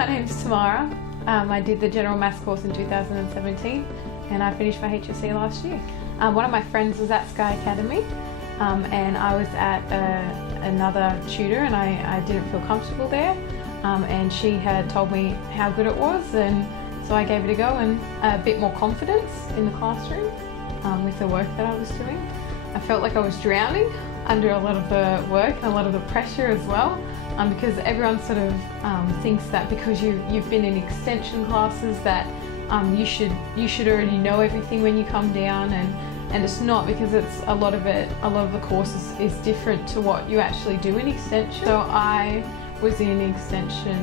My name's Tamara. I did the General Maths course in 2017 and I finished my HSC last year. One of my friends was at Sky Academy and I was at another tutor and I didn't feel comfortable there, and she had told me how good it was, and so I gave it a go and a bit more confidence in the classroom with the work that I was doing. I felt like I was drowning under a lot of the work and a lot of the pressure as well, because everyone sort of thinks that because you've been in extension classes that you should already know everything when you come down, and it's not, because it's a lot of the course is different to what you actually do in extension. So I was in extension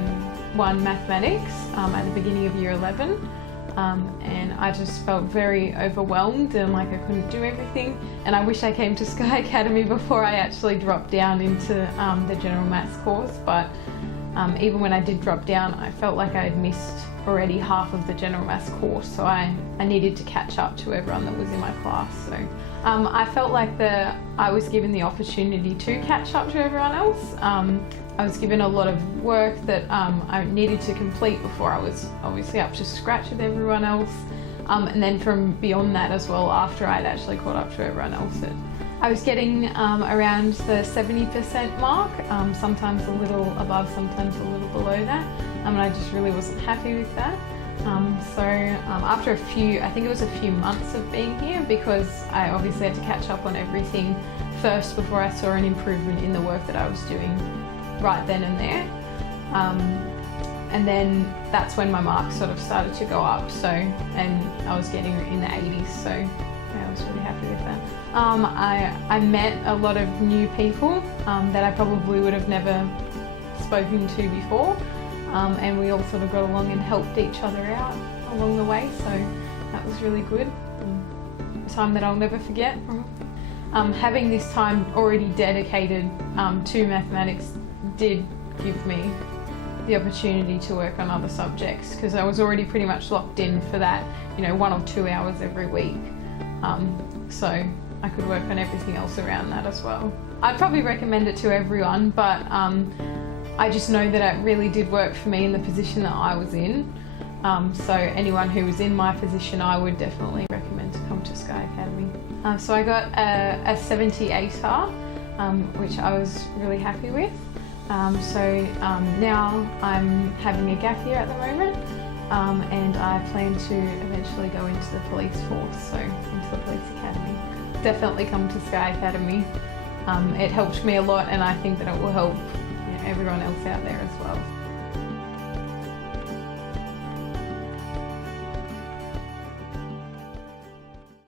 1 mathematics at the beginning of year 11. And I just felt very overwhelmed and like I couldn't do everything, and I wish I came to Sky Academy before I actually dropped down into the general maths course, but even when I did drop down I felt like I had missed already half of the general maths course, so I needed to catch up to everyone that was in my class. So I felt like I was given the opportunity to catch up to everyone else. I was given a lot of work that I needed to complete before I was obviously up to scratch with everyone else. And then from beyond that as well, after I'd actually caught up to everyone else, I was getting around the 70% mark, sometimes a little above, sometimes a little below that, and I just really wasn't happy with that. So after I think it was a few months of being here, because I obviously had to catch up on everything first before I saw an improvement in the work that I was doing right then and there. And then that's when my marks sort of started to go up, and I was getting in the 80s, so yeah, I was really happy with that. I met a lot of new people that I probably would have never spoken to before, and we all sort of got along and helped each other out along the way, so that was really good. A time that I'll never forget. Having this time already dedicated to mathematics did give me the opportunity to work on other subjects, because I was already pretty much locked in for that, 1 or 2 hours every week. So I could work on everything else around that as well. I'd probably recommend it to everyone, but I just know that it really did work for me in the position that I was in. So anyone who was in my position, I would definitely recommend to come to Sky Academy. So I got a 78R, which I was really happy with. Now I'm having a gap year at the moment, and I plan to eventually go into the police force, so into the police academy. Definitely come to Sky Academy. It helped me a lot, and I think that it will help everyone else out there as well.